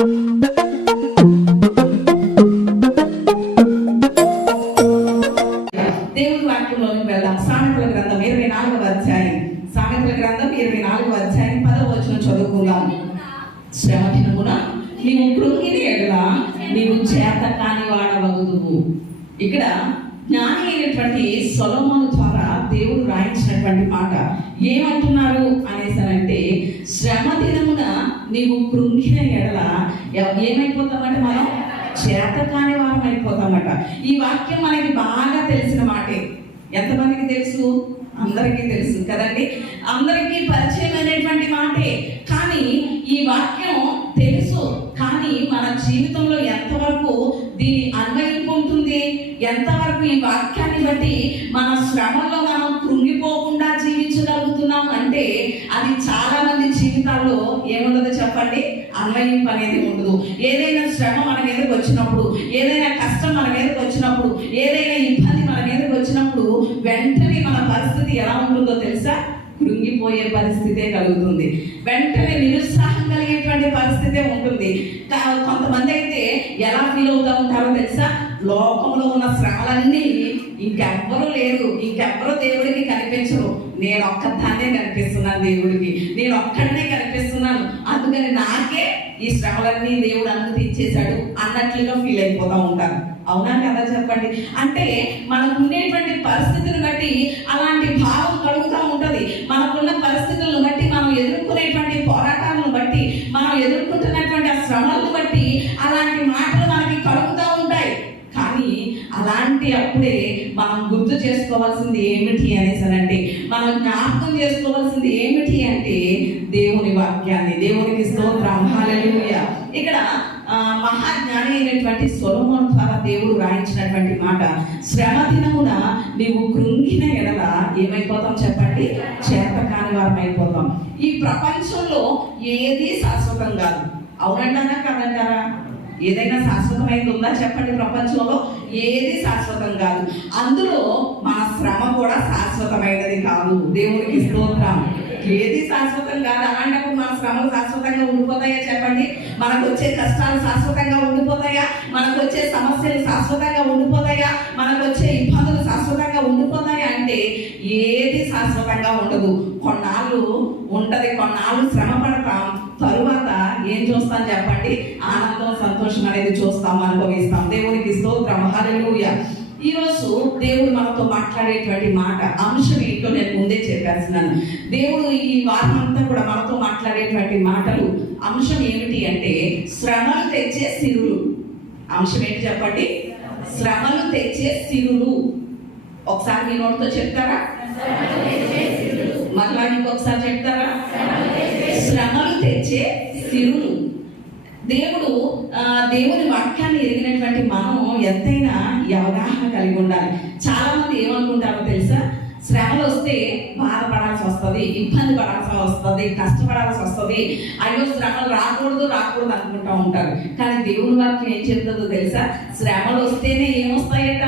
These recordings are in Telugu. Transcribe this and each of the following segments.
దేవుని వాక్యంలోకి వెళ్దాం. సామెతల గ్రంథం 24వ అధ్యాయం. సామెతల గ్రంథం 24వ అధ్యాయం 10వ వచనం చదువుకుందాం. శ్రమ దినమున నీవు కృంగిన ఎడల నీవు చేత కాని వాడవగుదువు. ఇక్కడ జ్ఞాని అయినటువంటి సొలొమోను ద్వారా దేవుడు రాయించినటువంటి మాట ఏమంటున్నారు అనేసనంటే, శ్రమ దినమున నీవు కృంగిన ఎడల ఏమైపోతామంటే మనం చేత కాని వారం అయిపోతామట. ఈ వాక్యం మనకి బాగా తెలిసిన మాటే. ఎంతమందికి తెలుసు? అందరికీ తెలుసు కదండి. అందరికీ పరిచయమైనటువంటి మాటే. కానీ ఈ వాక్యం తెలుసు, కానీ మన జీవితంలో ఎంతవరకు దీని అన్వయింపు ఉంటుంది, ఎంతవరకు ఈ వాక్యాన్ని బట్టి మన శ్రమలో మనం కృంగిపోకుండా జీవించగలుగుతున్నాం అంటే అది చాలా మంది జీవితాల్లో ఏముండదు చెప్పండి, అన్వయింపు అనేది ఉండదు. ఏదైనా శ్రమ మన మీదకి వచ్చినప్పుడు, ఏదైనా కష్టం మన మీదకి వచ్చినప్పుడు, ఏదైనా ఇబ్బంది మన మీదకి వచ్చినప్పుడు వెంటనే మన పరిస్థితి ఎలా ఉంటుందో తెలుసా? కృంగిపోయే పరిస్థితే కలుగుతుంది. వెంటనే నిరుత్సాహం కలిగేటువంటి పరిస్థితే ఉంటుంది. కొంతమంది అయితే ఎలా ఫీల్ అవుతూ ఉంటారో తెలుసా? లోకంలో ఉన్న శ్రమలన్నీ ఇంకెవ్వరూ లేరు, ఇంకెవ్వరూ దేవుడికి కనిపించరు, నేను ఒక్కదాన్నే కనిపిస్తున్నాను దేవుడికి, నేను ఒక్కడనే కనిపిస్తున్నాను, అందుకని నాకే ఈ శ్రమలన్నీ దేవుడు అనుమతించేశాడు అన్నట్లుగా ఫీల్ అయిపోతూ ఉంటారు. అవునా కదా చెప్పండి? అంటే మనకు ఉండేటువంటి పరిస్థితిని బట్టి అలాంటి భావం కలుగుతూ ఉంటుంది. మనకున్న పరిస్థితులను బట్టి, మనం ఎదుర్కొనేటువంటి పోరాటాలను బట్టి, మనం ఎదుర్కొంటున్నటువంటి ఆ శ్రమలను బట్టి అలాంటి మాటలు మనకి కలుగుతూ ఉంటాయి. కానీ అలాంటి అప్పుడే మనం గుర్తు చేసుకోవాల్సింది ఏమిటి అనేసనంటే, మనం జ్ఞాపకం చేసుకోవాల్సింది ఏమిటి అంటే దేవుని వాక్యాన్ని. దేవునికి స్తోత్రం, హల్లెలూయా. ఇక్కడ మహాజ్ఞాని అయినటువంటి సొలొమోను ద్వారా దేవుడు రాయించినటువంటి మాట, శ్రమ దినమున నీవు కృంగిన ఎడల ఏమైపోతాం చెప్పండి? చేత కాని వారం అయిపోతాం. ఈ ప్రపంచంలో ఏది శాశ్వతం కాదు. అవునంటారా కాదంటారా? ఏదైనా శాశ్వతమైనది ఉందా చెప్పండి? ప్రపంచంలో ఏది శాశ్వతం కాదు. అందులో మన శ్రమ కూడా శాశ్వతమైనది కాదు. దేవునికి స్తోత్రం. ఏది శాశ్వతం కాదు. అలాంటప్పుడు మన శ్రమలు శాశ్వతంగా ఉండిపోతాయా చెప్పండి? మనకు వచ్చే కష్టాలు శాశ్వతంగా ఉండిపోతాయా? మనకు వచ్చే సమస్యలు శాశ్వతంగా ఉండిపోతాయా? మనకు వచ్చే ఇబ్బందులు శాశ్వతంగా ఉండిపోతాయా అంటే ఏది శాశ్వతంగా ఉండదు. కొన్నాళ్ళు ఉంటది, కొన్నాళ్ళు శ్రమ పడతాం, తరువాత ఏం చూస్తాం చెప్పండి? ఆనందం, సంతోషం అనేది చూస్తాం, అనుభవిస్తాం. దేవునికి స్తోత్రం, హల్లెలూయా. ఈరోజు దేవుడు మనతో మాట్లాడేటువంటి మాట అంశం ఏంటో నేను ముందే చెప్పేస్తున్నాను. దేవుడు ఈ వారం అంతా కూడా మనతో మాట్లాడేటువంటి మాటలు అంశం ఏమిటి అంటే శ్రమలు తెచ్చే సిరులు. అంశం ఏంటి చెప్పండి? శ్రమలు తెచ్చే సిరులు. ఒకసారి మీ నోటితో చెప్తారా? మళ్ళా ఇంకొకసారి చెప్తారా? శ్రమలు తెచ్చే సిరులు. దేవుని వాక్యాన్ని ఎరిగినటువంటి మనం ఎంతైనా అవగాహన కలిగి ఉండాలి. చాలా మంది ఏమనుకుంటారో తెలుసా? శ్రమలు వస్తే బాధపడాల్సి వస్తుంది, ఇబ్బంది పడాల్సి వస్తుంది, కష్టపడాల్సి వస్తుంది, అయ్యో శ్రమలు రాకూడదు అనుకుంటూ ఉంటారు. కానీ దేవుని వాక్యం ఏం చెప్తుందో తెలుసా? శ్రమలు వస్తేనే ఏమొస్తాయట?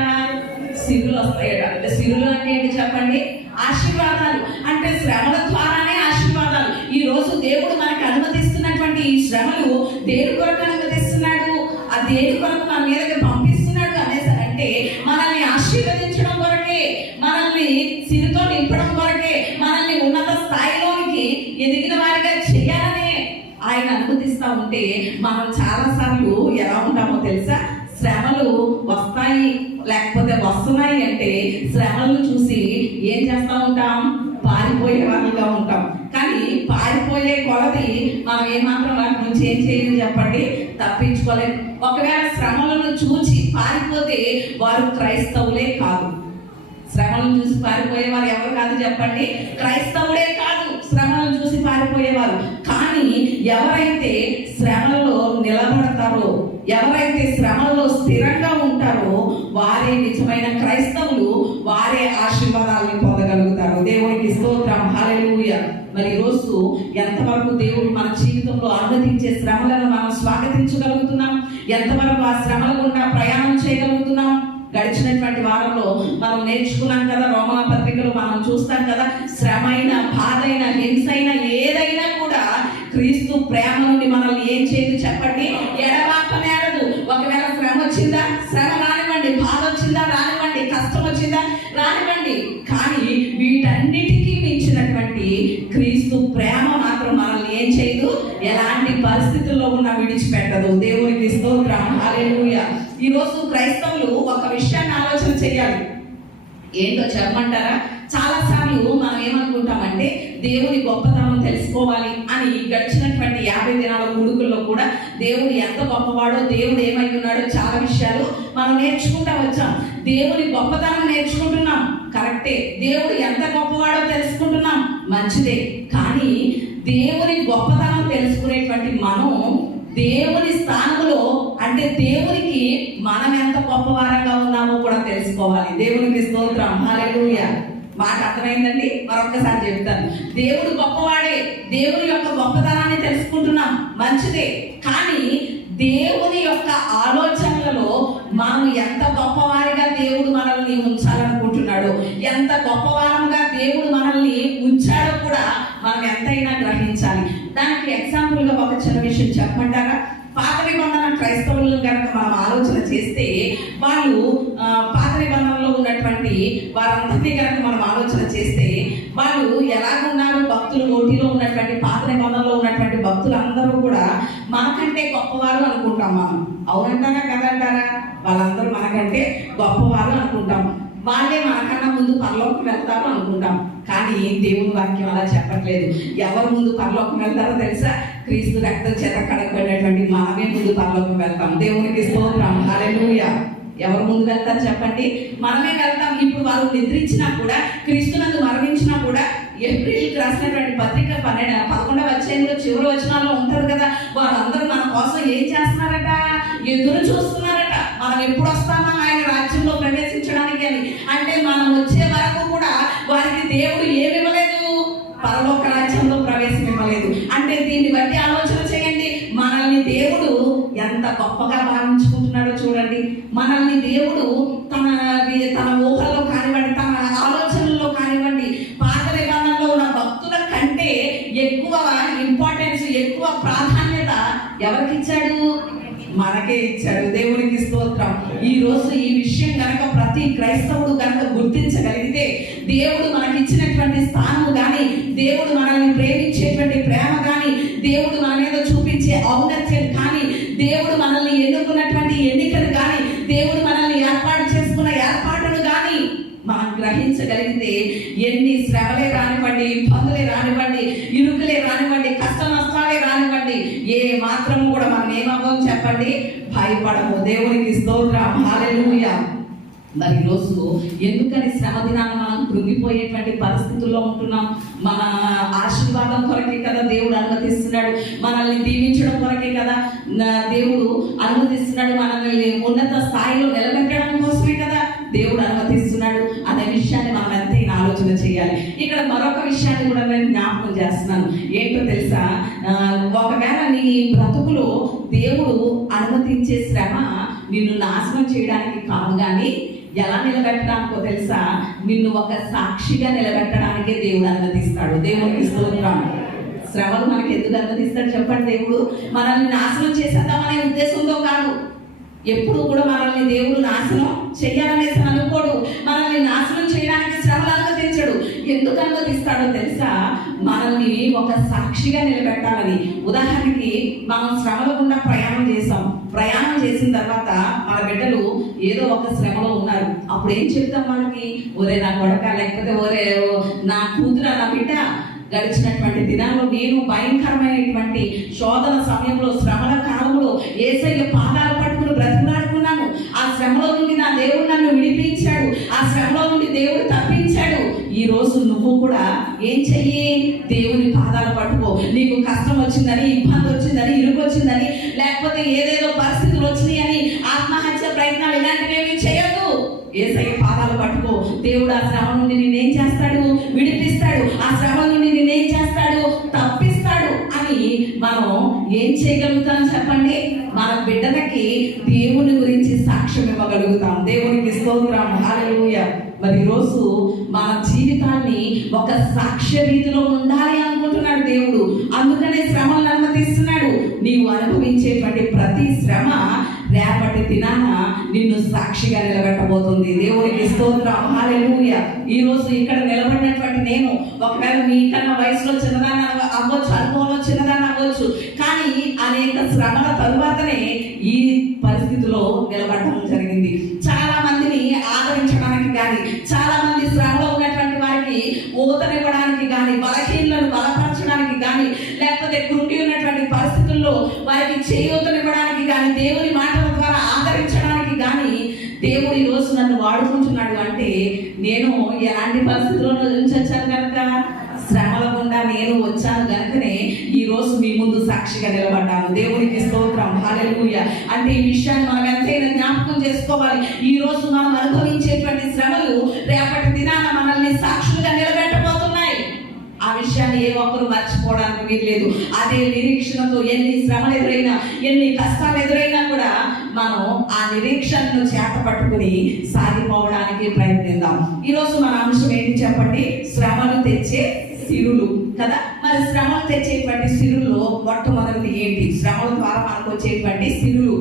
సిరులు వస్తాయట. అంటే సిరులు అంటే ఏంటి చెప్పండి? ఆశీర్వాదాలు. అంటే శ్రమల ద్వారానే ఆశీర్వాదాలు. ఈ రోజు దేవుడు మనకు అనుమతిస్తున్నటువంటి ఈ శ్రమలు దేని కొరకు అనుమతిస్తున్నాడు? ఆ దేని కొరకు మన మీదకి పంపిస్తున్నాడు అనేసరంటే మనల్ని ఆశీర్వదించడం కొరకే, మనల్ని సిరితో నింపడం కొరకే, మనల్ని ఉన్నత స్థాయిలోనికి ఎదిగిన వారిగా చేయాలనే ఆయన అనుమతిస్తూ ఉంటే మనం చాలా సార్లు ఎలా ఉంటామో తెలుసా? శ్రమలు వస్తాయి లేకపోతే వస్తున్నాయి అంటే శ్రమలను చూసి ఏం చేస్తూ ఉంటాం? పారిపోయే వాళ్ళుగా ఉంటాం. కానీ పారిపోయే కొలది మనం ఏమాత్రం వాటి నుంచి ఏం చేయలేదు చెప్పండి? తప్పించుకోలేదు. ఒకవేళ శ్రమలను చూసి పారిపోతే వారు క్రైస్తవులే కాదు. శ్రమలను చూసి పారిపోయేవారు ఎవరు కాదు చెప్పండి? క్రైస్తవుడే కాదు శ్రమలను చూసి పారిపోయేవారు. కానీ ఎవరైతే శ్రమలలో నిలబడతారో, ఎవరైతే శ్రమల్లో స్థిరంగా ఉంటారో వారే నిజమైన క్రైస్తవులు, వారే ఆశీర్వాదాలను పొందగలుగుతారు. దేవునికి స్తోత్రం, హల్లెలూయా. మరి ఈరోజు ఎంతవరకు దేవుడు మన జీవితంలో అనుమతించే శ్రమలను మనం స్వాగతించగలుగుతున్నాం? ఎంతవరకు ఆ శ్రమల గుండా ప్రయాణం చేయగలుగుతున్నాం? గడిచినటువంటి వారంలో మనం నేర్చుకున్నాం కదా, రోమా పత్రికలు మనం చూస్తాం కదా, శ్రమైన, బాధైన, హింసైన ఏదైనా కూడా క్రీస్తు ప్రేమ నుండి మనల్ని ఏం చేయదు చెప్పండి, ఎడబాపనేరదు. ఒకవేళ శ్రమ వచ్చిందా, శ్రమ రానివ్వండి, బాధ వచ్చిందా రానివ్వండి, కష్టం వచ్చిందా రానివ్వండి, కానీ వీటన్నిటికీ మించినటువంటి క్రీస్తు ప్రేమ మాత్రం మనల్ని ఏం చేయదు, ఎలాంటి పరిస్థితుల్లో ఉన్నా విడిచిపెట్టదు. దేవునికి స్తోత్రం, హల్లెలూయా. ఈరోజు క్రైస్తవులు ఒక విషయాన్ని ఆలోచన చేయాలి. ఏంటో చెప్పమంటారా? చాలా సార్లు మనం ఏమనుకుంటామంటే దేవుని గొప్పతనం తెలుసుకోవాలి అని గడిచినటువంటి 50 దినాల ఉడుకుల్లో కూడా దేవుడు ఎంత గొప్పవాడో, దేవుడు ఏమై ఉన్నాడో చాలా విషయాలు మనం నేర్చుకుంటా వచ్చాం. దేవుని గొప్పతనం నేర్చుకుంటున్నాం, కరెక్టే. దేవుడు ఎంత గొప్పవాడో తెలుసుకుంటున్నాం, మంచిదే. కానీ దేవుని గొప్పతనం తెలుసుకునేటువంటి మనం దేవుని స్థానంలో, అంటే దేవునికి మనం ఎంత గొప్పవారంగా ఉన్నామో కూడా తెలుసుకోవాలి. దేవునికి స్తోత్రం, హల్లెలూయా. మాట అర్థమైందండి? మరొక్కసారి చెప్తాను. దేవుడు గొప్పవాడే, దేవుని యొక్క గొప్పతనాన్ని తెలుసుకుంటున్నాం, మంచిదే. కానీ దేవుని యొక్క ఆలోచనలలో మనం ఎంత గొప్పవారిగా దేవుడు మనల్ని ఉంచాలనుకుంటున్నాడో, ఎంత గొప్పవారంగా దేవుడు మనల్ని ఉంచాడో కూడా మనం ఎంతైనా గ్రహించాలి. దానికి ఎగ్జాంపుల్ గా ఒక చిన్న విషయం చెప్పమంటారా? పాత నిబంధన క్రైస్తవులను కనుక మనం ఆలోచన చేస్తే, వాళ్ళు పాత నిబంధనలో ఉన్నటువంటి వారందరినీ కనుక మనం ఆలోచన చేస్తే, వాళ్ళు ఎలాగున్నారు? భక్తులు నోటిలో ఉన్నటువంటి పాత నిబంధనలో ఉన్నటువంటి భక్తులందరూ కూడా మనకంటే గొప్పవారు అనుకుంటాం మనం. అవునంటారా కదంటారా? వాళ్ళందరూ మనకంటే గొప్పవారు అనుకుంటాం. వాళ్ళే మనకన్నా ముందు పరలోకం వెళ్తారు అనుకుంటాం. కానీ దేవుని వాక్యం అలా చెప్పట్లేదు. ఎవరు ముందు పరలోకం వెళ్తారో తెలుసా? క్రీస్తు రక్తం చేత కడగబడినటువంటి మనమే ముందు పరలోకం వెళ్తాం. దేవునికి స్తోత్రం, హల్లెలూయా. ఎవరు ముందు వెళ్తారు చెప్పండి? మనమే వెళ్తాం. ఇప్పుడు వారు నిద్రించినా కూడా, క్రీస్తునందు మరణించినా కూడా, ఏప్రిల్కి రాసినటువంటి పత్రిక 11వ అధ్యాయంలో చివరి వచనాల్లో ఉంటారు కదా, వారందరూ మన కోసం ఏం చేస్తున్నారట? ఎదురు చూస్తున్నారట. మనం ఎప్పుడు వస్తామా ఆయన రాజ్యంలో ప్రవేశించడానికి అని. అంటే మనం వచ్చే వరకు కూడా వారికి దేవుడు ఏమి ఇవ్వలేదు, పరలోక రాజ్యంలో ప్రవేశం ఇవ్వలేదు. అంటే దీన్ని బట్టి ఆలోచన చేయండి, మనల్ని దేవుడు ఎంత గొప్పగా భావించుకుంటున్నాడో చూడండి. మనల్ని దేవుడు తన ఊహల్లో కానివ్వండి, తన ఆలోచనల్లో కానివ్వండి, పాత నిబంధనలో ఉన్న భక్తుల కంటే ఎక్కువ ఇంపార్టెన్స్, ఎక్కువ ప్రాధాన్యత ఎవరికి ఇచ్చాడు? మనకే ఇచ్చాడు. దేవునికి స్తోత్రం. ఈ రోజు ఈ విషయం కనుక ప్రతి క్రైస్తవుడు కనుక గుర్తించగలిగితే, దేవుడు మనకి ఇచ్చినటువంటి స్థానము కానీ, దేవుడు మనల్ని ప్రేమించేటువంటి ప్రేమ కానీ, దేవుడు మన మీద చూపించే ఔన్నత్యం కానీ, దేవుడు మనల్ని ఎన్నుకున్నటువంటి ఎన్నికలు కానీ, దేవుడు మనల్ని ఏర్పాటు చేసుకున్న ఏర్పాటును కానీ మనం గ్రహించగలిగితే, ఎన్ని శ్రమలే రానివ్వండి, ఇబ్బందులే రానివ్వండి, ఇరుకులే రానివ్వండి, కష్ట నష్టాలే రానివ్వండి, ఏ మాత్రము కూడా మనం ఏమవ్వం చెప్పండి, భయపడము. దేవునికి స్తోత్రం, హల్లెలూయా. మరి ఈరోజు ఎందుకని శ్రమ దినాన్ని మనం కృంగిపోయేటువంటి పరిస్థితుల్లో ఉంటున్నాం? మన ఆశీర్వాదం కొరకే కదా దేవుడు అనుమతిస్తున్నాడు, మనల్ని దీవించడం కొరకే కదా దేవుడు అనుమతిస్తున్నాడు, మనల్ని ఉన్నత స్థాయిలో నిలబెట్టడం కోసమే కదా దేవుడు అనుమతిస్తున్నాడు అనే విషయాన్ని మనం ఎంతైనా ఆలోచన చేయాలి. ఇక్కడ మరొక విషయాన్ని కూడా నేను జ్ఞాపకం చేస్తున్నాను. ఏంటో తెలుసా? ఒకవేళ నీ బ్రతుకులో దేవుడు అనుమతించే శ్రమ నిన్ను నాశనం చేయడానికి కాదు, కానీ ఎలా నిలబెట్టడానికో తెలుసా? నిన్ను ఒక సాక్షిగా నిలబెట్టడానికే దేవుడు అనుమతిస్తాడు. దేవునికి స్తోత్రం. శ్రమలు మనకి ఎందుకు అనుమతిస్తాడు చెప్పండి? దేవుడు మనల్ని నాశనం చేసేద్దామనే ఉద్దేశంతో కాదు. ఎప్పుడు కూడా మనల్ని దేవుడు నాశనం చెయ్యాలనేసి అనుకోడు. మనల్ని నాశనం చేయడానికి శ్రమలు అనుమతించడు. ఎందుకు అనుమతిస్తాడో తెలుసా? మనల్ని ఒక సాక్షిగా నిలబెట్టాలని. ఉదాహరణకి మనం శ్రమల గుండా ప్రయాణం చేసాం. ప్రయాణం చేసిన తర్వాత మన బిడ్డలు ఏదో ఒక శ్రమలో ఉన్నారు. అప్పుడు ఏం చెప్తాం వాళ్ళకి? ఒరే నా కొడక, లేకపోతే ఒరే నా కూతుర, నా బిడ్డ, గడిచినటువంటి దినాల్లో నేను భయంకరమైనటువంటి శోధన సమయంలో, శ్రమల కాలంలో యేసయ్య పాదాలు పట్టుకుని బ్రతిమలాడుకున్నాను. ఆ శ్రమలో నుండి నా దేవుడు నన్ను విడిపించాడు. ఆ శ్రమలో నుండి దేవుడు తప్పించాడు. ఈ రోజు నువ్వు కూడా ఏం చెయ్యి? దేవుని పాదాలు పట్టుకో. నీకు కష్టం వచ్చిందని, ఇబ్బంది వచ్చిందని, ఇరుకు వచ్చిందని, లేకపోతే ఏదేదో పరిస్థితులు వచ్చినాయని ఆత్మహత్య ప్రయత్నాలు ఇలాంటివి చేయొద్దు. యేసయ్య పాదాలు పట్టుకో. దేవుడు ఆ శ్రమ నుండి నిన్నేం చేస్తాడు? విడిపిస్తాడు. ఆ శ్రమ నుండి నిన్నేం చేస్తాడు? తప్పిస్తాడు అని మనం ఏం చేయగలుగుతాం చెప్పండి? మన బిడ్డలకి దేవుని గురించి సాక్ష్యం ఇవ్వగలుగుతాం. దేవునికి స్తోత్రం, హల్లెలూయా. మరి ఈరోజు మన జీవితాన్ని ఒక సాక్ష్య రీతిలో ఉండాలి అనుకుంటున్నాడు దేవుడు. అందుకనే శ్రమలను అనుమతిస్తున్నాడు. రేపటి దినాన నిన్ను సాక్షిగా నిలబెట్టబోతుంది. దేవునికి స్తోత్రం, హల్లెలూయా. ఈ రోజు ఇక్కడ నిలబడినటువంటి నేను ఒకవేళ మీకన్నా వయసులో చిన్నదాన్ని అవ్వచ్చు, అనుభవంలో చిన్నదాన్ని అవ్వచ్చు, కానీ అనేక శ్రమల తరువాతనే ఈ పరిస్థితిలో నిలబడటం జరిగింది. చాలా మందిని ఆదరించడానికి కానీ, చాలా మంది శ్రమలో ఉన్నటువంటి వారికి ఊతనివ్వడానికి కానీ, బలహీనలను బలపరచడానికి కానీ, లేకపోతే కృంగి ఉన్నటువంటి పరిస్థితుల్లో వారికి చేయూతనివ్వడానికి కానీ, దేవుని మాటల ద్వారా ఆదరించడానికి కానీ దేవుడు ఈ రోజు నన్ను వాడుకుంటున్నాడు. అంటే నేను ఎలాంటి పరిస్థితుల్లో నుంచి వచ్చాను కనుక, శ్రమల గుండా నేను వచ్చాను కనుకనే ఈ రోజు మీ ముందు సాక్షిగా నిలబడ్డాను. దేవునికి స్తోత్రం, హల్లెలూయా. అంటే ఈ విషయాన్ని మనం ఎంతైనా జ్ఞాపకం చేసుకోవాలి. ఈ రోజు మనం అనుభవించేటువంటి శ్రమలు రేపటి దినాన మనల్ని సాక్షులుగా నిలబెట్టబోతున్నాయి. ఆ విషయాన్ని ఏ ఒక్కరు మర్చిపోవడానికి వీల్లేదు. అదే నిరీక్షణతో ఎన్ని శ్రమలు ఎదురైనా, ఎన్ని కష్టాలు ఎదురైనా కూడా మనం ఆ నిరీక్షణను చేత పట్టుకుని సాగిపోవడానికి ప్రయత్నిద్దాం. ఈరోజు మన అంశం ఏంటి చెప్పండి? శ్రమలు తెచ్చే సిరులు కదా. మరి శ్రమలు తెచ్చేటువంటి సిరుల్లో మొట్టమొదటిది ఏంటి? శ్రమల ద్వారా మనకు వచ్చేటువంటి సిరులు,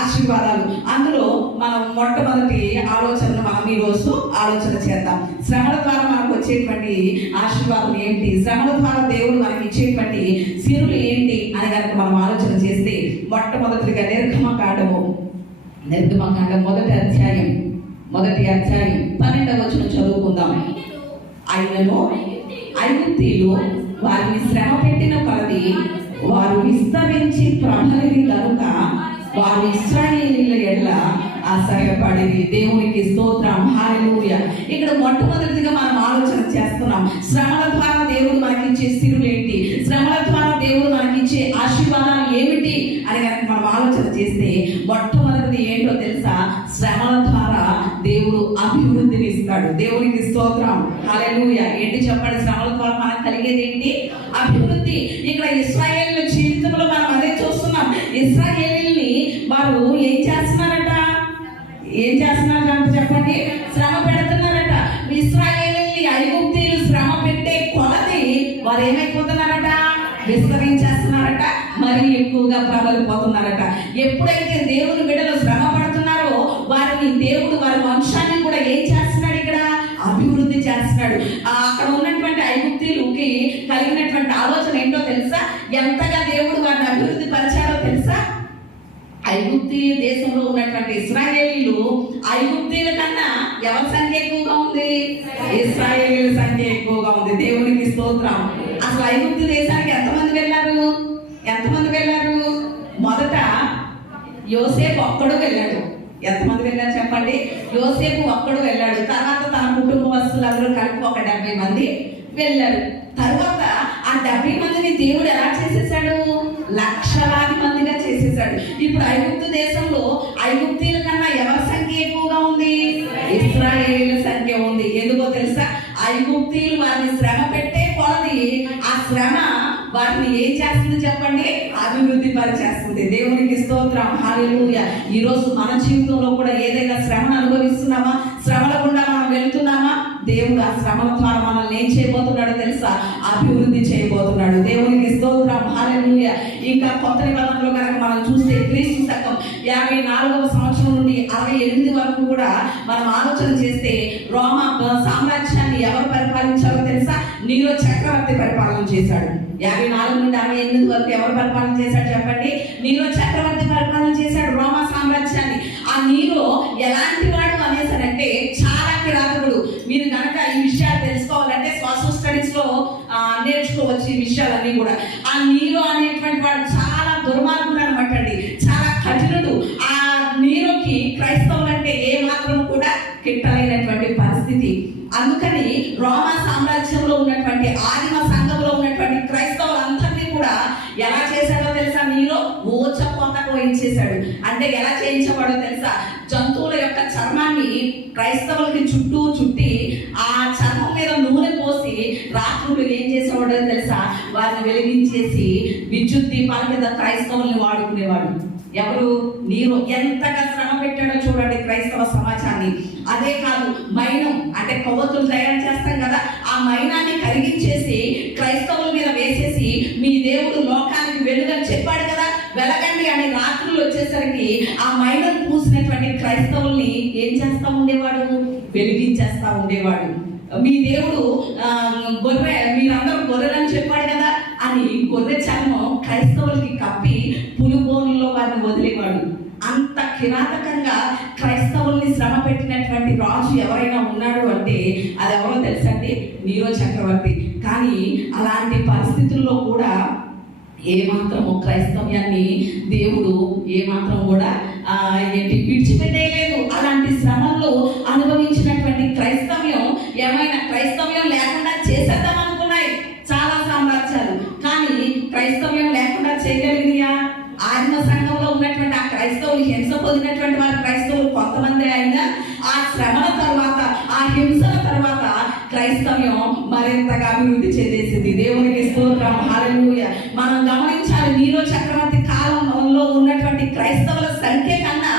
ఆశీర్వాదాలు. అందులో మనం మొట్టమొదటి ఆలోచనను మనం ఈరోజు ఆలోచన చేద్దాం. శ్రమల ద్వారా మనకు వచ్చేటువంటి ఆశీర్వాదం ఏంటి, శ్రమల ద్వారా దేవుడు మనకి ఇచ్చేటువంటి సిరులు ఏంటి అని కనుక మనం ఆలోచన చేస్తే, మొట్టమొదటిగా నిర్గమకాండము మొదటి అధ్యాయం 12వ వచనం చదువుకుందాం. అయినను ఐగుప్తీయులు వారిని శ్రమ పెట్టిన కొలది వారు విస్తరించి ప్రబలిరి కనుక వారు ఇశ్రాయేలీయుల ఎడల అసహ్యపడిరి. దేవునికి స్తోత్రం, హల్లెలూయా. ఇక్కడ మొట్టమొదటిగా మనం ఆలోచన చేస్తున్నాం, శ్రమల ద్వారా దేవుడు మనకిచ్చే సిరులు ఏంటి, శ్రమల ద్వారా దేవుడు మనకిచ్చే ఆశీర్వాదాలు ఏమిటి అని కనుక మనం ఆలోచన చేస్తే, మొట్టమొదటిది ఏంటో తెలుసా? శ్రమల ద్వారా దేవుడు అభివృద్ధిని ఇస్తాడు. దేవునికి స్తోత్రం, హల్లెలూయా. ఏంటి చెప్పండి? శ్రమల ద్వారా మనకు కలిగేది ఏంటి? అభివృద్ధి. ఇక్కడ ఇశ్రాయేలీయుల జీవితంలో మనం అదే చూస్తున్నాం. ఇశ్రాయేలీయుల్ని వారు ఏం చేస్తున్నారట? చెప్పండి? శ్రమ పెడుతున్నారట. ఇశ్రాయేలీయుల్ని ఐగుప్తీయులు శ్రమ పెట్టే కొలది వారు ఏమైపోతున్నారట? విస్తరించేస్తున్నారట, మరి ఎక్కువగా ప్రబలిపోతున్నారట. ఎప్పుడైతే దేవుని బిడ్డలు శ్రమ పడుతున్నారో వారిని దేవుడు వారి వంశాన్ని కూడా ఏం చేస్తున్నాడు? ఇక్కడ అభివృద్ధి చేస్తున్నాడు. అక్కడ ఉన్నటువంటి ఐగుప్తీయులకి కలిగినటువంటి ఆలోచన ఏంటో తెలుసా? ఎంతగా దేవుడు వారిని అభివృద్ధి పరిచారో తెలుసా? ఐగుప్తీ దేశంలో ఉన్నటువంటి ఇశ్రాయేలీలు ఐగుప్తీయుల కన్నా ఎవరి సంఖ్య ఎక్కువగా ఉంది? ఇశ్రాయేలీల సంఖ్య ఎక్కువగా ఉంది. దేవునికి స్తోత్రం. అసలు ఐగుప్తు దేశానికి ఎంతమంది వెళ్ళారు? మొదట యోసేపు ఒక్కడు వెళ్ళాడు. ఎంతమంది వెళ్ళారు చెప్పండి? యోసేపు ఒక్కడు వెళ్ళాడు. తర్వాత తన కుటుంబస్తులందరూ కలిపి ఒక 70 మంది వెళ్ళారు. తర్వాత ఆ 70 మందిని దేవుడు ఎలా చేసేసాడు? లక్షలాది మందిగా చేసేసాడు. ఇప్పుడు ఐగుప్తు దేశంలో ఐగుప్తీయుల కన్నా ఎవరి సంఖ్య ఎక్కువగా ఉంది? ఇశ్రాయేలీయుల సంఖ్య ఉంది. ఎందుకో తెలుసా? ఐగుప్తీయులు వారిని శ్రమ పెట్టే కొలది ఆ శ్రమ వారిని ఏం చేస్తుంది చెప్పండి? అభివృద్ధి పరిచేస్తుంది. దేవునికి స్తోత్రం, హల్లెలూయా. ఈ రోజు మన జీవితంలో కూడా ఏదైనా శ్రమను అనుభవిస్తున్నామా? శ్రమల గుండా మనం వెళ్తున్నామా? దేవుడు ఆ శ్రమల ద్వారా మనల్ని ఏం చేయబోతున్నాడో తెలుసా? అభివృద్ధి చేయబోతున్నాడు. దేవునికి స్తోత్రం, హల్లెలూయా. ఇంకా కొత్త నిబంధనలో కనుక మనం చూస్తే క్రీస్తు శకం 54వ సంవత్సరం నుండి 68 వరకు కూడా మనం ఆలోచన చేస్తే, రోమా సామ్రాజ్యాన్ని ఎవరు పరిపాలించారో తెలుసా? నీరో చక్రవర్తి పరిపాలన చేశాడు. 54 నుండి 68 వరకు ఎవరు పరిపాలన చేశాడు చెప్పండి? నీరో చక్రవర్తి పరిపాలన చేశాడు రోమా సామ్రాజ్యాన్ని. ఆ నీరో ఎలాంటి వాడు అనేసారంటే చాలా కిరాతకుడు. మీరు కనుక ఈ విషయాలు తెలుసుకోవాలంటే సోషల్ స్టడీస్ లో నేర్చుకోవచ్చు ఈ విషయాలన్నీ కూడా. ఆ నీరో అనేటువంటి వాడు చాలా దుర్మార్గుడు అనమాట అండి, చాలా కఠినుడు. ఆ నీరోకి క్రైస్తవులంటే ఏ మాత్రం కూడా కిట్టలేనటువంటి పరిస్థితి. అందుకని రోమా సామ్రాజ్యంలో ఉన్నటువంటి ఆదిమ సంఘంలో ఉన్నటువంటి క్రైస్తవులందరినీ కూడా ఎలా చేశాడో తెలుసా? నీలో ఊచపోతకు వహించేశాడు. అంటే ఎలా చేయించబడో తెలుసా? జంతువుల యొక్క చర్మాన్ని క్రైస్తవులకి చుట్టి ఆ చర్మం మీద నూనె పోసి రాత్రులు ఏం చేసేవాడో తెలుసా? వారిని వెలిగించేసి విద్యుత్ దీపాల మీద క్రైస్తవుల్ని వాడుకునేవాడు. ఎవరు? నీరో. ఎంతగా శ్రమ పెట్టాడో చూడండి క్రైస్తవ సమాజాన్ని. అదే కాదు, మైనం అంటే కొవ్వొత్తులు తయారు చేస్తాం కదా, ఆ మైనాన్ని కరిగించేసి క్రైస్తవుల మీద వేసేసి, మీ దేవుడు లోకానికి వెలుగని చెప్పాడు కదా, వెలగండి అని రాత్రులు వచ్చేసరికి ఆ మైనం పూసినటువంటి క్రైస్తవుల్ని ఏం చేస్తా ఉండేవాడు? వెలిగించేస్తా ఉండేవాడు. మీ దేవుడు గొర్రె, మీరందరూ గొర్రెలని చెప్పాడు కదా అని గొర్రె చర్మం క్రైస్తవులకి కప్పి పులిబోనుల్లో వారిని వదిలేవాడు. అంత కిరాతకంగా క్రైస్తవుల్ని శ్రమ పెట్టినటువంటి రాజు ఎవరైనా ఉన్నాడు అంటే అది ఎవరో తెలుసండి? నీరో చక్రవర్తి. కానీ అలాంటి పరిస్థితుల్లో కూడా ఏమాత్రము క్రైస్తవ్యాన్ని దేవుడు ఏమాత్రం కూడా విడిచిపెట్టేయలేదు. అలాంటి శ్రమల్లో అనుభవించినటువంటి క్రైస్తవ్యం ఏమైనా క్రైస్తవ్యం లేకుండా చేసేద్దాం అనుకున్నాయి చాలా సామ్రాజ్యాలు, కానీ క్రైస్తవ్యం లేకుండా చేయగలిగినా? ఆత్మ సంఘంలో ఉన్నటువంటి ఆ క్రైస్తవులు, హింస పొందినటువంటి వారి క్రైస్తవులు కొంతమంది అయినా ఆ శ్రమల తర్వాత, ఆ హింసల తర్వాత క్రైస్తవ్యం మరింతగా అభివృద్ధి చెందేసింది. దేవునికి స్తోత్రం, హల్లెలూయా. మనం గమనించాలి, నీరో చక్రవర్తి కాలంలో ఉన్నటువంటి క్రైస్తవుల సంఖ్య కన్నా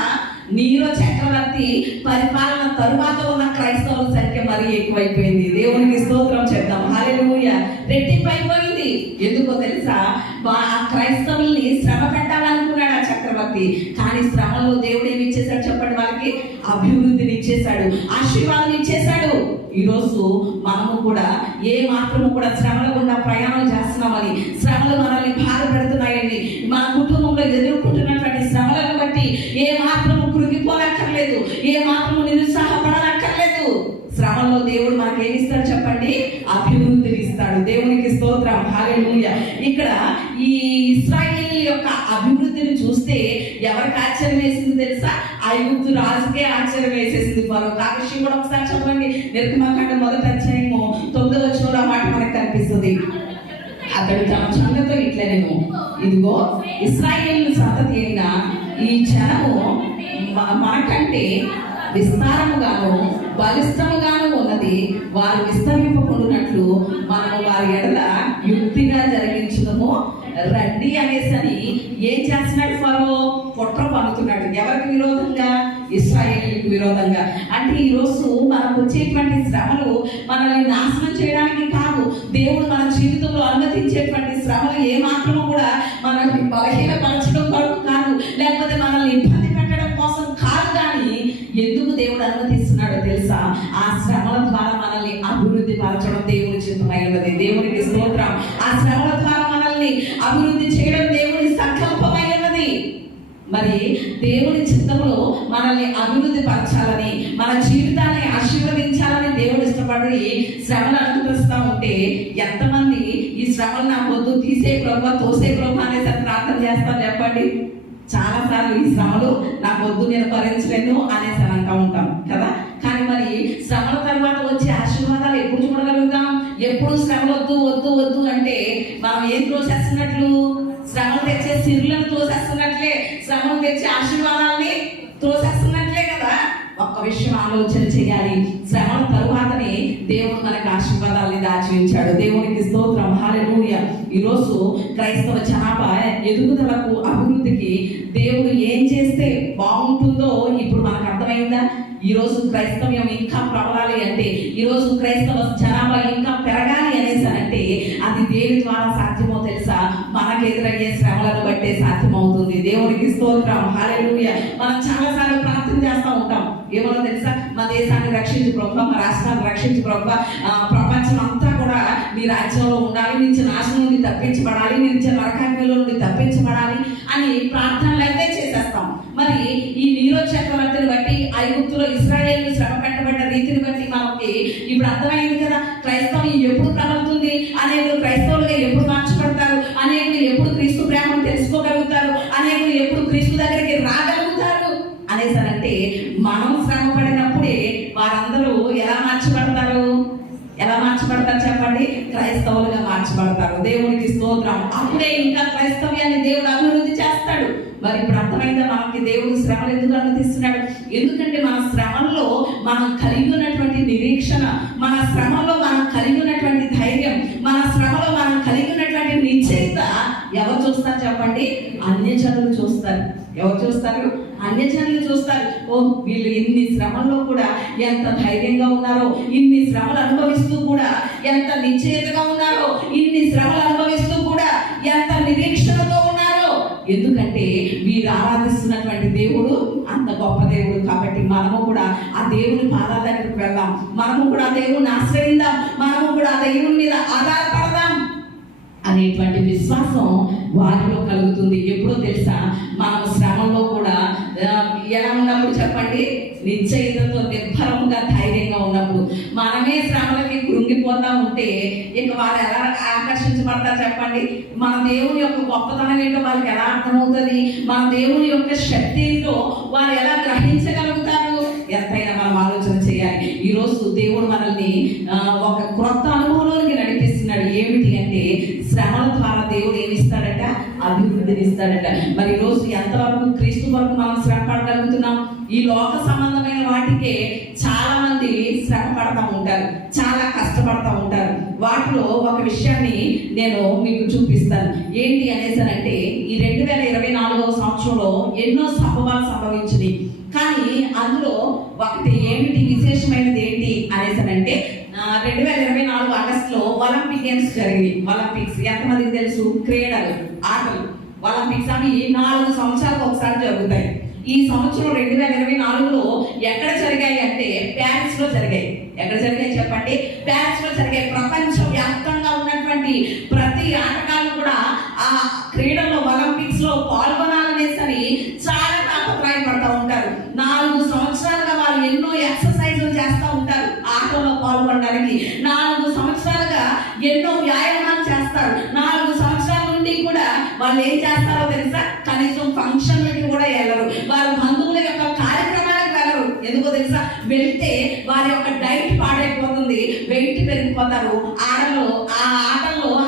నీరో చక్రవర్తి పరిపాలన తరువాత ఉన్న క్రైస్తవుల సంఖ్య మరీ ఎక్కువైపోయింది. దేవునికి స్తోత్రం చెప్తాం, హల్లెలూయా. రెట్టింపైపోయింది. ఎందుకో తెలుసా? ఆ క్రైస్తవుల్ని శ్రమ పెట్టాలనుకున్నాడు ఆ చక్రవర్తి, కానీ శ్రమలో దేవుడు ఏమి ఇచ్చేశాడు చెప్పండి? వాళ్ళకి అభివృద్ధిని ఇచ్చేశాడు, ఆశీర్వాదం ఇచ్చేశాడు. ఈరోజు మనము కూడా ఏ మాత్రము కూడా శ్రమల గుండా ప్రయాణం చేస్తున్నామని, శ్రమలు మనల్ని బాధపెడుతున్నాయండి. మన కుటుంబంలో ఎదుర్కొంటున్నటువంటి శ్రమలను బట్టి ఏ మాత్రము కృంగిపోనక్కర్లేదు, ఏ మాత్రము నిరుత్సాహపడనక్కర్లేదు. శ్రమలో దేవుడు మనకి ఏమి ఇస్తాడు చెప్పండి? అభివృద్ధిని ఇస్తాడు. దేవునికి స్తోత్రం, హల్లెలూయా. ఇక్కడ ఈ ఇశ్రాయేలు యొక్క అభివృద్ధిని చూస్తే ఎవరికి ఆశ్చర్యం వేసింది తెలుసా? ఐగుప్తు రాజుకే ఆశ్చర్యం వేసేసింది. ఫరో కాకషి కూడా ఒకసారి చెప్పండి. నిర్గమకాండం 1వ అధ్యాయము 9వ వచనంలో ఆ మాట మనకు కనిపిస్తుంది. అతడు తమ సంగతో ఇట్లనేమో, ఇదిగో ఇశ్రాయేలు సంతతి అయిన ఈ జనము మనకంటే విస్తారముగాను బలిష్టముగాను ఉన్నది. వారు విస్తరింపకుండునట్లు మనము వారి ఎడల యుక్తిగా జరిగించుదము రండి అనేసని ఏం చేస్తున్నాడు? ఫరో కుట్ర పన్నుతున్నాడు. ఎవరికి విరోధంగా? ఇశ్రాయేలుకు విరోధంగా. అంటే ఈరోజు మనకు వచ్చేటువంటి శ్రమలు మనల్ని నాశనం చేయడానికి కాదు, దేవుడు మన జీవితంలో అనుమతించేటువంటి శ్రమలు ఏ మాత్రము కూడా మనల్ని బలహీనపరచడం కొరకు కాదు, లేకపోతే మనల్ని ఇబ్బంది పెట్టడం కోసం కాదు. కానీ ఎందుకు దేవుడు అనుమతిస్తున్నాడో తెలుసా? ఆ శ్రమల ద్వారా మనల్ని అభివృద్ధి పరచడం దేవుని చిత్తమై ఉన్నది. దేవునికి స్తోత్రం. ఆ శ్రమల ద్వారా మనల్ని అభివృద్ధి చేయడం దేవుని సంకల్పమై ఉన్నది. మరి దేవుని చిత్తంలో మనల్ని అభివృద్ధి పరచాలని, మన జీవితాన్ని ఆశీర్వదించాలని దేవుడు ఇష్టపడి శ్రమలు అనుభవిస్తూ ఉంటే ఎంతమంది ఈ శ్రమలు నాకు వద్దు, తీసే ప్రభు, తోసే ప్రభు అనేసి ప్రార్థన చేస్తాను చెప్పండి? చాలా సార్లు ఈ శ్రమలు నాకు వద్దు, నేను భరించలేను అనేసి అంటూ ఉంటాం కదా. కానీ మరి శ్రమల తర్వాత వచ్చే ఆశీర్వాదాలు ఎప్పుడు చూడగలుగుతాం? ఎప్పుడు శ్రమలు వద్దు వద్దు వద్దు అంటే మనం ఏం తోసేస్తున్నట్లు? శ్రమలు తెచ్చే సిరులను తోసేస్తున్నట్లే, శ్రమలు తెచ్చే ఆశీర్వాదాలని తోసేస్తున్నట్లే కదా. ఒక్క విషయం ఆలోచన చేయాలి, శ్రమల తరువాతనే దేవుడు మనకు ఆశీర్వాదాలని దాచివించాడు. దేవునికి స్తోత్రం, హల్లెలూయా. ఈరోజు క్రైస్తవ జనాభా ఎదుగుదలకు, అభివృద్ధికి దేవుడు ఏం చేస్తే బాగుంటుందో ఇప్పుడు మనకు అర్థమైందా? ఈరోజు క్రైస్తవ్యం ఇంకా ప్రబలాలి అంటే, ఈరోజు క్రైస్తవ జనాభా ఇంకా పెరగాలి అనేసి అంటే అది దేని ద్వారా సాధ్యమో తెలుసా? మనకు ఎదురయ్యే శ్రమలను బట్టే సాధ్యమవుతుంది. దేవునికి స్తోత్రం, హల్లెలూయా. మనం చాలాసార్లు ప్రార్థన చేస్తూ ఉంటాం, ఏమో తెలుసా? మా దేశాన్ని రక్షించు ప్రభు, మా రాష్ట్రాన్ని రక్షించు ప్రభు, ప్రపంచం అంతా కూడా మీ రాజ్యంలో ఉండాలి, నుంచి నాశనం నుండి తప్పించబడాలి, నుంచి నరకాగ్నిలో నుండి తప్పించబడాలి అని ప్రార్థనలు అయితే చేసేస్తాం. మరి ఈ నీరో చక్రవర్తిని బట్టి, ఐగుప్తులో ఇశ్రాయేలు శ్రమ పెట్టబడ్డ రీతిని బట్టి మనకి ఇప్పుడు అర్థమైంది కదా. క్రైస్తవం ఎప్పుడు ప్రబలుతుంది, అనేకులు క్రైస్తవులుగా ఎప్పుడు మార్చబడతారు, అనేకులు ఎప్పుడు క్రీస్తు ప్రేమను తెలుసుకోగలుగుతారు, అనేకులు ఎప్పుడు క్రీస్తు దగ్గరికి రాగలుగుతారు అనేసారంటే మనం శ్రమ పడినప్పుడే వారందరూ ఎలా మార్చబడతారు? ఎలా మార్చబడతారు చెప్పండి? క్రైస్తవులుగా మార్చబడతారు. దేవునికి స్తోత్రం. అప్పుడే ఇంకా క్రైస్తవ్యాన్ని దేవుడు అభివృద్ధి చేస్తాడు. మరి ఇప్పుడు అర్థమైందా మనకి దేవుడు శ్రమలు ఎందుకు అనుమతిస్తున్నాడు? ఎందుకంటే మన శ్రమల్లో మనం కలిగి ఉన్నటువంటి నిరీక్షణ, మన శ్రమలో మనం కలిగి ఉన్నటువంటి ధైర్యం, మన శ్రమలో మనం కలిగి ఉన్నటువంటి నిశ్చయిత ఎవరు చూస్తారు చెప్పండి? అన్యజనులు చూస్తారు. ఎవరు చూస్తారు? అన్యజనులు చూస్తారు. ఓ, వీళ్ళు ఇన్ని శ్రమల్లో కూడా ఎంత ధైర్యంగా ఉన్నారో, ఇన్ని శ్రమలు అనుభవిస్తూ కూడా ఎంత నిశ్చయితగా ఉన్నారో, ఇన్ని శ్రమలు అనుభవిస్తూ కూడా ఎంత నిరీక్షణతో ఉన్నారో ఎందుకంటే వీరు ఆరాధిస్తున్నటువంటి దేవుడు అంత గొప్ప దేవుడు. కాబట్టి మనము కూడా ఆ దేవుని పాదాల దగ్గరికి వెళ్దాం, మనము కూడా ఆ దేవుని ఆశ్రయిద్దాం, మనము కూడా ఆ దేవుని మీద ఆధారపడదాం అనేటువంటి విశ్వాసం వారిలో కలుగుతుంది. ఎప్పుడో తెలుసా, మనం శ్రమంలో కూడా ఎలా ఉన్నప్పుడు చెప్పండి, నిశ్చయితతో నిర్భరంగా ధైర్యంగా ఉన్నప్పుడు. మనమే శ్రమలకి కృంగిపోతా ఉంటే ఇక వారు ఎలా ఆకర్షించబడతారు చెప్పండి? మన దేవుని యొక్క గొప్పతనం ఏంటో వారికి ఎలా అర్థమవుతుంది? మన దేవుని యొక్క శక్తి ఏంటో వారు ఎలా గ్రహించగలుగుతారు? ఎంతైనా మనం ఆలోచన చేయాలి. ఈరోజు దేవుడు మనల్ని ఒక క్రొత్త అనుభవంలోనికి నడిపిస్తున్నాడు. ఏమిటి అంటే, శ్రమల ద్వారా దేవుడు ఏమిస్తాడట? అభివృద్ధిని ఇస్తాడట. మరి ఈరోజు ఎంతవరకు క్రీస్తు వరకు మనం శ్రమ పడగలుగుతున్నాం? ఈ లోక సంబంధమైన వాటికే చాలా మంది శ్రమ పడతా ఉంటారు, చాలా కష్టపడతా ఉంటారు. వాటిలో ఒక విషయాన్ని నేను మీకు చూపిస్తాను. ఏంటి అనేసానంటే, ఈ 2024వ సంవత్సరంలో ఎన్నో సంభవాలు సంభవించినాయి. కానీ అందులో ఒకటి ఏమిటి విశేషమైనది ఏంటి అనేసానంటే, 2024 ఆగస్టులో ఒలింపిక్ గేమ్స్ జరిగింది. ఒలింపిక్స్ ఎంతమందికి తెలుసు? క్రీడలు, ఆటలు. ఒలింపిక్స్ అవి 4 సంవత్సరాలకు ఒకసారి జరుగుతాయి. ఈ సంవత్సరం 2024లో ఎక్కడ జరిగాయి అంటే ప్యారిస్ లో జరిగాయి. ఎక్కడ జరిగాయి చెప్పండి? ప్యారిస్ లో జరిగాయి. ప్రపంచ వ్యాప్తంగా ఉన్నటువంటి ప్రతి ఆటగాళ్ళు కూడా ఆ క్రీడల్లో ఒలింపిక్స్ లో పాల్గొనాలనేసరి చాలా తాపత్రయపడతా ఉంటారు. 4 సంవత్సరాలుగా వాళ్ళు ఎన్నో ఎక్సర్సైజులు చేస్తూ ఉంటారు ఆటలో పాల్గొనడానికి. 4 సంవత్సరాలుగా ఎన్నో వ్యాయామాలు చేస్తారు. 4 సంవత్సరాల నుండి కూడా వాళ్ళు ఏం చేస్తారో తెలుసా? కనీసం ఫంక్షన్లకి కూడా వెళ్ళరు. వారి బంధువుల యొక్క కార్యక్రమాలకు వెళ్ళరు. ఎందుకో తెలుసా? వెళ్తే వారి యొక్క డైట్ పాడైపోతుంది, వెయిట్ పెరిగిపోతారు, ఆటల్లో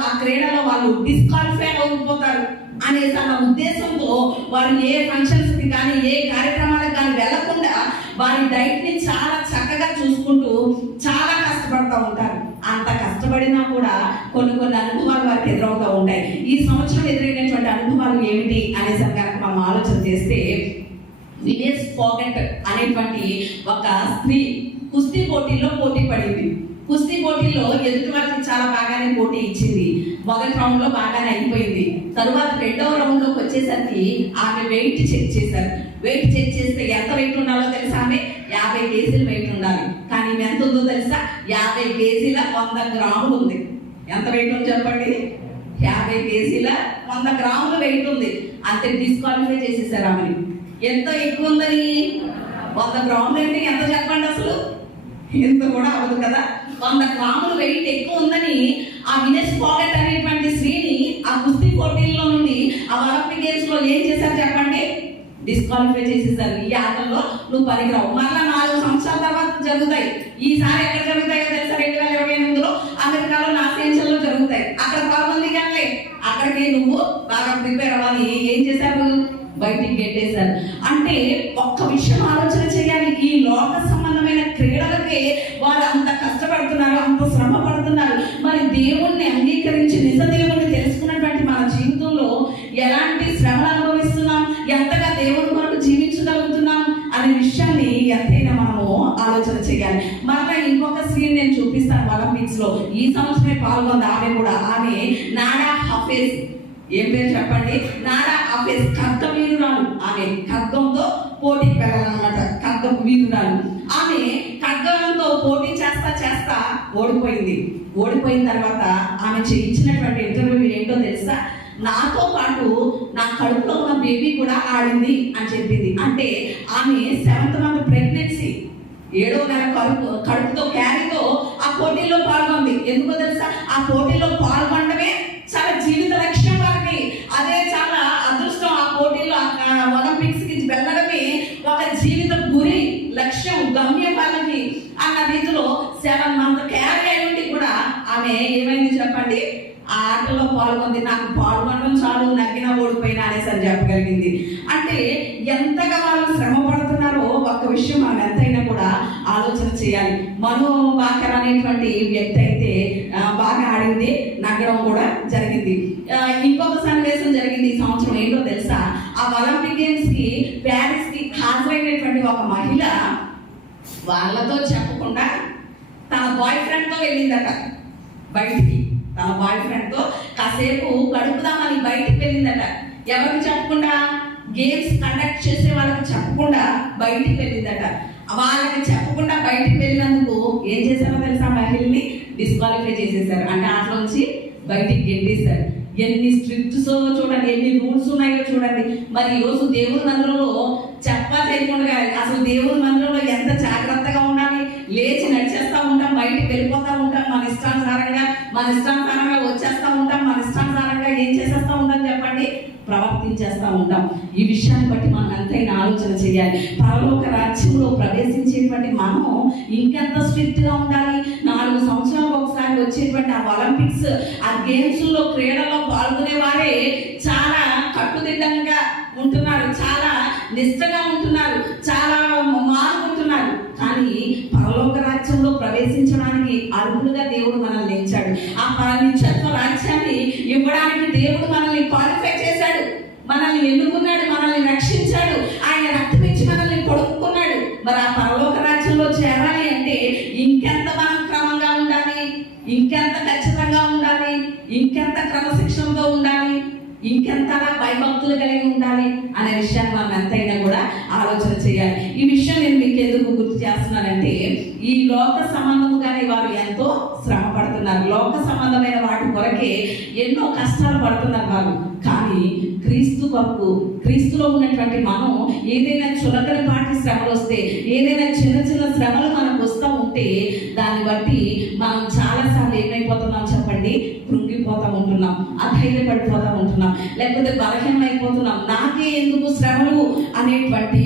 ఆ క్రీడలో వాళ్ళు డిస్క్వాలిఫై అయిపోతారు అనేసి అన్న ఉద్దేశంతో వారు ఏ ఫంక్షన్స్ కి కానీ ఏ కార్యక్రమాలకు కానీ వెళ్లకుండా వారి డైట్ ని చాలా చక్కగా చూసుకుంటూ చాలా కష్టపడుతూ ఉంటారు. అంత కష్టపడినా కూడా కొన్ని అనుభవాలు వారికి ఎదురవుతూ ఉంటాయి. ఈ సంవత్సరం ఎదురైనటువంటి అనుభవాలు ఏమిటి అనేసి కనుక మనం ఆలోచన చేస్తే, వినేస్ ఫోగట్ అనేటువంటి ఒక స్త్రీ కుస్తీ పోటీల్లో పోటీ పడింది. కుస్తీ పోటీలో ఎదుటి వారికి చాలా బాగానే పోటీ ఇచ్చింది. మొదటి రౌండ్ లో బాగానే అయిపోయింది. తరువాత 2వ రౌండ్ లోకి వచ్చేసరికి ఆమె వెయిట్ చెక్ చేశారు. వెయిట్ చెక్ చేస్తే ఎంత వెయిట్ ఉండాలో తెలుసా? ఆమె 50 కేజీలు వెయిట్ ఉండాలి. కానీ ఎంత ఉందో తెలుసా? 50 కేజీల 100 గ్రాములు ఉంది. ఎంత వెయిట్ ఉంది చెప్పండి? 50 కేజీల 100 గ్రాములు వెయిట్ ఉంది. అంతే డిస్క్వాలిఫై చేసేసారు ఆమెని. ఎంత ఎక్కువ ఉందని? 100 గ్రాములు అంటే ఎంత చెప్పండి అసలు? ఎంత కూడా అవ్వదు కదా. 100 గ్రాములు వెయిట్ ఎక్కువ ఉందని ఆ వినేస్ ఫోగట్ అనేటువంటి స్త్రీని ఆ కుస్తీ పోటీల్లో నుండి ఆ ఒలింపిక్ గేమ్స్ లో ఏం చేశారు చెప్పండి? డిస్క్వాలిఫై చేసేసారు. ఈ ఆటల్లో నువ్వు పనికిరావు. మళ్ళా 4 సంవత్సరాల తర్వాత జరుగుతాయి. ఈసారి ఎక్కడ జరుగుతాయో తెలుసా? 2028లో అమెరికాలో లాస్ ఏంజెల్స్లో జరుగుతాయి. అక్కడ పాల్గొంది కానీ అక్కడికి నువ్వు బాగా ప్రిపేర్ అవ్వాలి. ఏం చేశారు? బయటికి గెట్టేశారు. అంటే ఒక్క విషయం ఆలోచన చేయాలి. ఈ లోక సంబంధమైన క్రీడలకే వారు అంత కష్టపడుతున్నారు, అంత శ్రమ పడుతున్నారు. మరి దేవుణ్ణి అంగీకరించి నిజ దేవుణ్ణి తెలుసుకున్నటువంటి మన జీవితంలో ఎలాంటి శ్రమలు అనుభవిస్తున్నాం, ఎంతగా దేవుని కొరకు జీవించగలుగుతున్నాం అనే విషయాన్ని ఎంతైనా మనము ఆలోచన చేయాలి. మరలా ఇంకొక సీన్ నేను చూపిస్తాను. ఒలింపిక్స్ లో ఈ సంవత్సరమే పాల్గొంది ఆమె కూడా. ఆమె నాడా హఫేజ్. ఏం పేరు చెప్పండి? నాడా హఫేజ్. ఖడ్గ వీరురాలు. ఆమె ఖడ్గంతో పోటీకి వెళ్ళాలన్నమాట. ఖడ్గ వీరురాలు. ఆమె ఖడ్గంతో పోటీ చేస్తా ఓడిపోయింది. ఓడిపోయిన తర్వాత ఆమె ఇచ్చినటువంటి ఇంటర్వ్యూ ఏంటో తెలుసా? నాతో పాటు నా కడుపులో ఉన్న బేబీ కూడా ఆడింది అని చెప్పింది. అంటే ఆమె 7th మంత్ ప్రెగ్నెన్సీ, 7వ నెల కడుపుతో క్యారీతో ఆ పోటీల్లో పాల్గొంది. ఎందుకో తెలుసా? ఆ పోటీల్లో పాల్గొనడమే చాలా జీవిత లక్ష్యం వారికి. అదే చాలా అదృష్టం. ఆ పోటీల్లో ఒలింపిక్స్ కి వెళ్ళడమే ఒక జీవిత గురి, లక్ష్యం, గమ్యం వాళ్ళకి అన్న రీతిలో 7 మంత్ క్యారీ అయి ఉండి కూడా ఆమె ఏమైంది చెప్పండి? ఆ ఆటలో పాల్గొంది. నాకు పాల్గొనడం చాలు, నగ్గిన ఓడిపోయినా అనేసి అని చెప్పగలిగింది. అంటే ఎంతగా వాళ్ళు శ్రమ పడుతున్నారో ఒక్క విషయం మనం ఎంతైనా కూడా ఆలోచన చేయాలి. మను బాకర్ అనేటువంటి వ్యక్తి అయితే బాగా ఆడింది, నగ్గడం కూడా జరిగింది. ఇంకొక సన్నివేశం జరిగింది ఈ సంవత్సరం. ఏంటో తెలుసా? ఆ ఒలింపిక్ గేమ్స్ కి ప్యారిస్ కి హాజరైనటువంటి ఒక మహిళ వాళ్ళతో చెప్పకుండా తన బాయ్ ఫ్రెండ్ తో వెళ్ళిందట బయటికి. తన బాయ్ ఫ్రెండ్ తో కాసేపు గడుపుదామని బయటికి వెళ్ళిందట. ఎవరికి చెప్పకుండా, గేమ్స్ కండక్ట్ చేసే వాళ్ళకి చెప్పకుండా బయటికి వెళ్ళిందట. వాళ్ళకి చెప్పకుండా బయటికి వెళ్ళినందుకు ఏం చేశారో తెలుసా, మహిళని డిస్క్వాలిఫై చేసేసారు. అంటే ఆటలోంచి బయటికి గెంటేశారు. ఎన్ని స్ట్రిక్ట్స్ చూడండి, ఎన్ని రూల్స్ ఉన్నాయో చూడండి. మరి ఈరోజు దేవుని మందిరంలో చేయకుండా అసలు దేవుని మందిరంలో ఎంత జాగ్రత్తగా ఉండాలి. లేచి నడిచేస్తూ ఉంటాం, బయటికి వెళ్ళిపోతూ ఉంటాం, మన ఇష్టానుసారంగా వచ్చేస్తూ ఉంటాం, మన ఇష్టానుసారంగా ఏం చేసేస్తూ ఉంటాం చెప్పండి, ప్రవర్తించేస్తూ ఉంటాం. ఈ విషయాన్ని బట్టి మనం ఎంతైనా ఆలోచన చేయాలి. పరలోక రాజ్యంలో ప్రవేశించేటువంటి మనం ఇంకెంత స్ట్రిక్ట్ గా ఉండాలి. 4 సంవత్సరాలకు ఒకసారి వచ్చేటువంటి ఆ ఒలింపిక్స్, ఆ గేమ్స్ లో, క్రీడల్లో పాల్గొనే వారే చాలా కట్టుదిట్టంగా ఉంటున్నారు, చాలా నిష్ఠగా ఉంటున్నారు, చాలా మారుకుంటున్నారు. కానీ పరలోక రాజ్యంలో ప్రవేశించడానికి అర్హులుగా దేవుడు మనల్ని ఇచ్చాడు. ఆ నిత్యత్వ రాజ్యాన్ని ఇవ్వడానికి దేవుడు మనల్ని క్వాలిఫై చేశాడు, మనల్ని ఎన్నుకున్నాడు, మనల్ని రక్షించాడు, ఆయన రక్తం ఇచ్చి మనల్ని కొడుకున్నాడు. మరి ఆ పరలోక రాజ్యంలో చేరాలి అంటే ఇంకెంత మనం క్రమంగా ఉండాలి, ఇంకెంత ఖచ్చితంగా ఉండాలి, ఇంకెంత క్రమశిక్షణతో ఉండాలి, ఇంకెంత భయభక్తులు కలిగి ఉండాలి అనే విషయాన్ని మనం ఎంతైనా కూడా ఆలోచన చేయాలి. ఈ విషయం నేను మీకు ఎందుకు గుర్తు చేస్తున్నానంటే, ఈ లోక సంబంధముగానే వారు ఎంతో శ్రమ పడుతున్నారు. లోక సంబంధమైన వాటి కొరకే ఎన్నో కష్టాలు పడుతున్నారు వారు. కానీ క్రీస్తు కొరకు, క్రీస్తులో ఉన్నటువంటి మనం ఏదైనా చులకనపాటి శ్రమలు వస్తే, ఏదైనా చిన్న చిన్న శ్రమలు మనకు వస్తూ ఉంటే దాన్ని బట్టి మనం చాలాసార్లు ఏమైపోతున్నాం చెప్పండి, కృంగిపోతూ ఉంటున్నాం, అధైర్యపడిపోతూ ఉంటున్నాం, లేకపోతే బలహీనమైపోతున్నాం. నాకే ఎందుకు శ్రమలు అనేటువంటి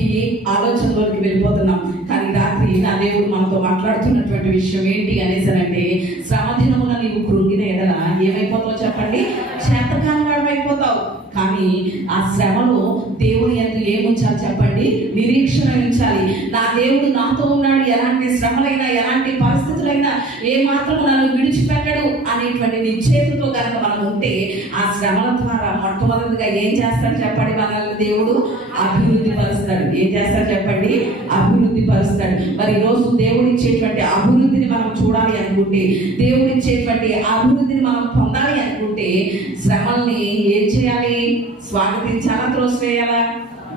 ఆలోచనలోకి వెళ్ళిపోతున్నాం. కానీ రాత్రి నా దేవుడు మనతో మాట్లాడుతున్నటువంటి విషయం ఏంటి అనేసనంటే, శ్రమ దినమున నీవు కృంగిన ఎడల ఏమైపోతావు చెప్పండి, చేతకాని వాడమైపోతావు. కానీ ఆ శ్రమలో దేవుని యందు ఏముంచాలి చెప్పండి, నిరీక్షణ ఉంచాలి. నా దేవుడు నాతో ఉన్నాడు, ఎలాంటి శ్రమలైనా, ఎలాంటి పరిస్థితులైనా ఏ మాత్రం నన్ను విడిచిపెట్టడు అనేటువంటి నిశ్చయతతో కనుక మనం ఉంటే, ఆ శ్రమల ద్వారా మొట్టమొదటిగా ఏం చేస్తాడు చెప్పండి, మనల్ని దేవుడు అభివృద్ధి పరుస్తాడు. ఏం చేస్తాడు చెప్పండి, అభివృద్ధి పరుస్తాడు. మరి ఈరోజు దేవుడు ఇచ్చేటువంటి అభివృద్ధిని మనం చూడాలి అనుకుంటే, దేవుడు ఇచ్చేటువంటి అభివృద్ధిని మనం పొందాలి అనుకుంటే, శ్రమల్ని ఏం చేయాలి, స్వాగతించాలా, త్రోసివేయాలా?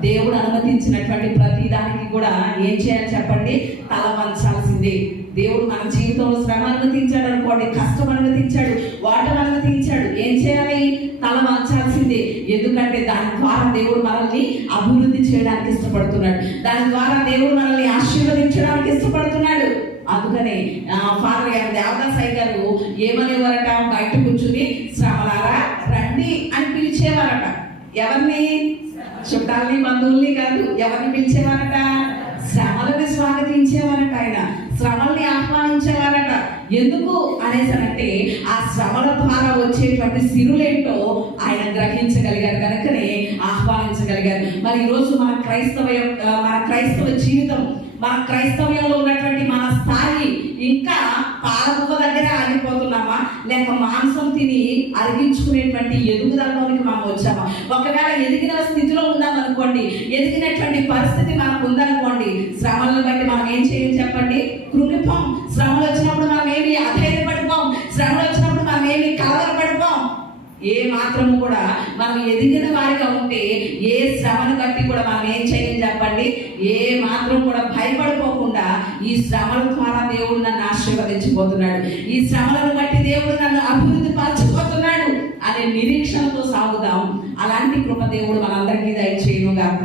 దేవుడు అనుమతించినటువంటి ప్రతి దానికి కూడా ఏం చేయాలి చెప్పండి, తల వంచాల్సిందే. దేవుడు మన జీవితంలో శ్రమ అనుమతించాడు అనుకోండి, కష్టం అనుమతించాడు, వాటం అనుమతించాడు, ఏం చేయాలి, తల వంచాల్సిందే. ఎందుకంటే దాని ద్వారా దేవుడు మనల్ని అభివృద్ధి చేయడానికి ఇష్టపడుతున్నాడు, దాని ద్వారా దేవుడు మనల్ని ఆశీర్వదించడానికి ఇష్టపడుతున్నాడు. అందుకనే ఫాదర్ గారు, దేవదాసాయి గారు ఏమనేవారట, బయట కూర్చుని శ్రమలారా రండి అని పిలిచేవారట. ఎవరిని, చుట్టాలని, బంధువుల్ని కాదు, ఎవరిని పిలిచేవారట, శ్రమలని స్వాగతించేవారట. ఆయన శ్రమల్ని ఆహ్వానించేవారట. ఎందుకు అనేసనంటే, ఆ శ్రమల ద్వారా వచ్చేటువంటి సిరులేంటో ఆయన గ్రహించగలిగారు, కనుకనే ఆహ్వానించగలిగారు. మరి ఈరోజు మన క్రైస్తవ జీవితం, మన క్రైస్తవ్యంలో ఉన్నటువంటి మన స్థాయి ఇంకా పాలబువ్వ దగ్గర ఆగిపోతున్నామా, లేక మాంసం తిని అరిగించుకునేటువంటి ఎదుగుదలలోనికి మనం వచ్చామా? ఒకవేళ ఎదిగిన స్థితిలో ఉన్నాం అనుకోండి, ఎదిగినటువంటి పరిస్థితి మనకు ఉందనుకోండి, శ్రమలను బట్టి మనం ఏం చేయాలి చెప్పండి, కృంగిపోం. శ్రమలు వచ్చినప్పుడు మనం ఏమి అధైర్యపడిపోం, శ్రమలు వచ్చినప్పుడు మనం ఏమి కలవరపడిపోం. ఏ మాత్రము కూడా మనం ఎదిగిన వారిగా ఉంటే ఏ శ్రమను బట్టి కూడా మనం ఏం చేయాలి చెప్పండి, ఏ మాత్రం కూడా భయపడిపోకుండా ఈ శ్రమల ద్వారా దేవుడు నన్ను ఆశీర్వదించబోతున్నాడు, ఈ శ్రమలను బట్టి దేవుడు నన్ను అభివృద్ధి పరచబోతున్నాడు అనే నిరీక్షణతో సాగుదాం. అలాంటి కృప దేవుడు మనందరికీ దయచేయును గాక.